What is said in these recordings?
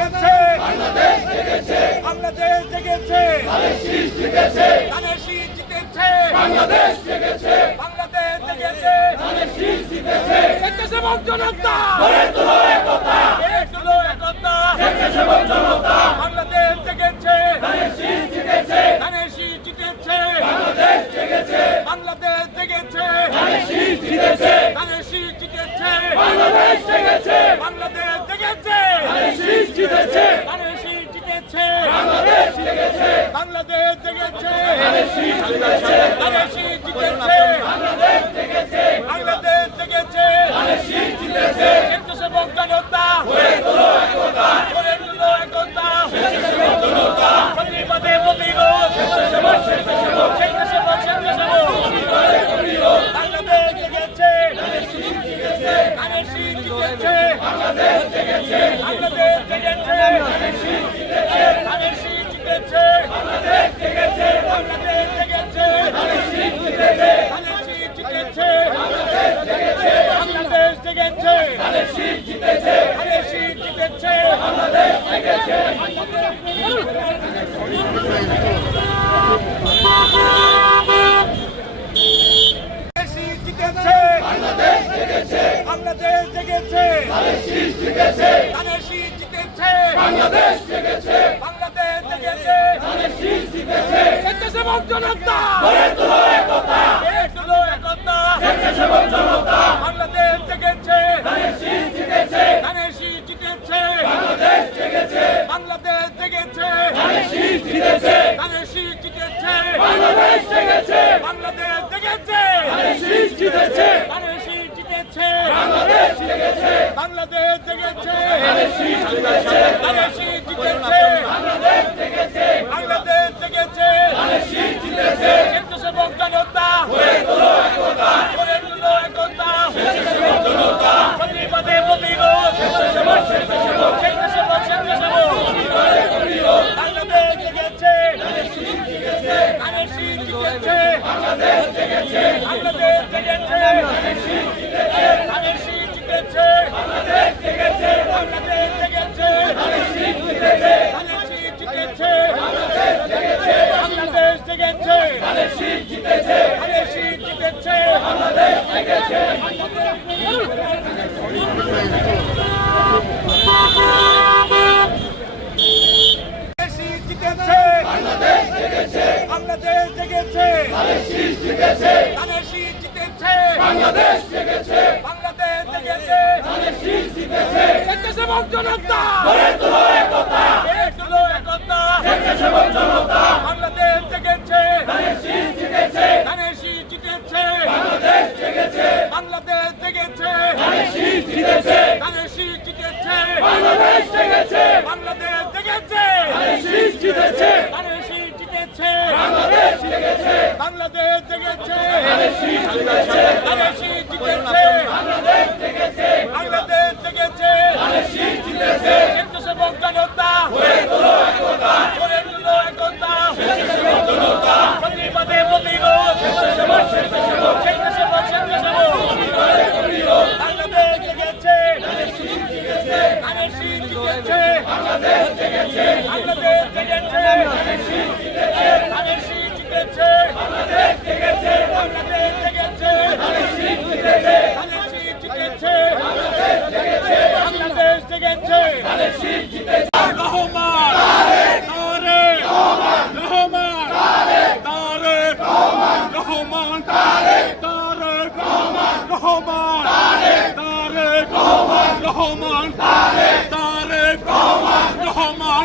জিতেছে, বাংলাদেশ জেগেছে, ধানের শীষ জিতেছে, বাংলাদেশ জেগেছে, স্বেচ্ছাসেবক জনতা গড়ে তোলো একতা, স্বেচ্ছাসেবক জনতা বাংলাদেশ জেগেছে, ধানের শীষ জিতেছে, বাংলাদেশ জেগেছে, ধানের শীষ জিতেছে, বাংলাদেশ জেগেছে, ধানের শীষ জিতেছে, বাংলাদেশ জেগেছে, বাংলাদেশ জেগেছে, ধানের শীষ জিতেছে, ধানের শীষ জিতেছে, বাংলাদেশ জেগেছে, বাংলাদেশ জেগেছে, ধানের শীষ জিতেছে, স্বেচ্ছাসেবক জনতা গড়ে তোলো একতা, গড়ে তুলো একতা, স্বেচ্ছাসেবক জনতা, প্রতিবাদে প্রতিরোধ, স্বেচ্ছাসেবক, স্বেচ্ছাসেবক, বাংলাদেশ জেগেছে, ধানের শীষ জিতেছে, ধানের শীষ জিতেছে, বাংলাদেশ জেগেছে, বাংলাদেশ জেগেছে, ধানের শীষ জিতেছে, ধানের শীষ জিতেছে, বাংলাদেশ জেগেছে, বাংলাদেশ জেগেছে, ধানের শীষ জিতেছে, ধানের শীষ জিতেছে, বাংলাদেশ জেগেছে, বাংলাদেশ জেগেছে, ধানের শীষ জিতেছে, ধানের শীষ জিতেছে, বাংলাদেশ জেগেছে, শীষ জিতেছে, বাংলাদেশ জেগেছে, বাংলাদেশ জেগেছে, ধানের শীষ জিতেছে, ধানের শীষ জিতেছে, বাংলাদেশ জেগেছে, বাংলাদেশ জেগেছে, ধানের শীষ জিতেছে, স্বেচ্ছাসেবক জনতা গড়ে তোলো একতা, গড়ে তুলো একতা, স্বেচ্ছাসেবক জনতা, বাংলাদেশ জেগেছে, ধানের শীষ জিতেছে, ধানের শীষ জিতেছে, বাংলাদেশ জেগেছে, বাংলাদেশ জেগেছে, ধানের শীষ জিতেছে, ধানের শীষ জিতেছে, বাংলাদেশ জেগেছে, বাংলাদেশ জেগেছে, ধানের শীষ জিতেছে, ধানের শীষ জিতেছে, বাংলাদেশ জেগেছে, বাংলাদেশ জেগেছে, ধানের শীষ জিতেছে, ধানের শীষ জিতেছে, বাংলাদেশ জেগেছে, বাংলাদেশ জেগেছে, ধানের শীষ জিতেছে, স্বেচ্ছাসেবক জনতা গড়ে তোলো একতা, গড়ে তুলো একতা, স্বেচ্ছাসেবক জনতা, প্রতিবাদে প্রতিরোধ, স্বেচ্ছাসেবক, স্বেচ্ছাসেবক, বাংলাদেশ জেগেছে, ধানের শীষ জিতেছে, ধানের শীষ জিতেছে, বাংলাদেশ জেগেছে, বাংলাদেশ জেগেছে, ধানের শীষ জিতেছে, ধানের শীষ জিতেছে, বাংলাদেশ জেগেছে, বাংলাদেশ জেগেছে, ধানের শীষ জিতেছে, ধানের শীষ জিতেছে, বাংলাদেশ জেগেছে, বাংলাদেশ জেগেছে, ধানের শীষ জিতেছে, ধানের শীষ জিতেছে, বাংলাদেশ জেগেছে, শীষ জিতেছে, বাংলাদেশ জেগেছে, বাংলাদেশ জেগেছে, ধানের শীষ জিতেছে, ধানের শীষ জিতেছে, বাংলাদেশ জেগেছে, বাংলাদেশ জেগেছে, ধানের শীষ জিতেছে, স্বেচ্ছাসেবক জনতা গড়ে তোলো একতা, গড়ে তুলো একতা, স্বেচ্ছাসেবক জনতা, বাংলাদেশ জেগেছে, ধানের শীষ জিতেছে, ধানের শীষ জিতেছে, বাংলাদেশ জেগেছে, বাংলাদেশ জেগেছে, ধানের শীষ জিতেছে, ধানের শীষ জিতেছে, বাংলাদেশ জেগেছে, বাংলাদেশ জেগেছে, ধানের শীষ জিতেছে, ধানের শীষ জিতেছে, বাংলাদেশ জেগেছে, বাংলাদেশ জেগেছে, ধানের শীষ জিতেছে, ধানের শীষ জিতেছে, বাংলাদেশ জেগেছে, বাংলাদেশ জেগেছে, ধানের শীষ জিতেছে, স্বেচ্ছাসেবক জনতা গড়ে তোলো একতা, গড়ে তুলো একতা, স্বেচ্ছাসেবক জনতা, প্রতিবাদে প্রতিরোধ, স্বেচ্ছাসেবক, স্বেচ্ছাসেবক, বাংলাদেশ জেগেছে, ধানের শীষ জিতেছে, বাংলাদেশ জেগেছে, বাংলাদেশ জেগেছে, ধানের শীষ জিতেছে, ধানের শীষ জিতেছে, বাংলাদেশ জেগেছে, বাংলাদেশ জেগেছে, ধানের শীষ জিতেছে, ধানের শীষ জিতেছে, বাংলাদেশ জেগেছে, বাংলাদেশ জেগেছে, ধানের শীষ জিতেছে, রহমান তারেক রহমান তারেক রহমান তারেক রহমান তারেক রহমান তারেক রহমান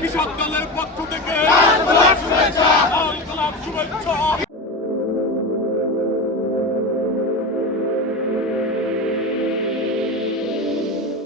কৃষক দলের পক্ষ থেকে লাল গোলাপ শুভেচ্ছা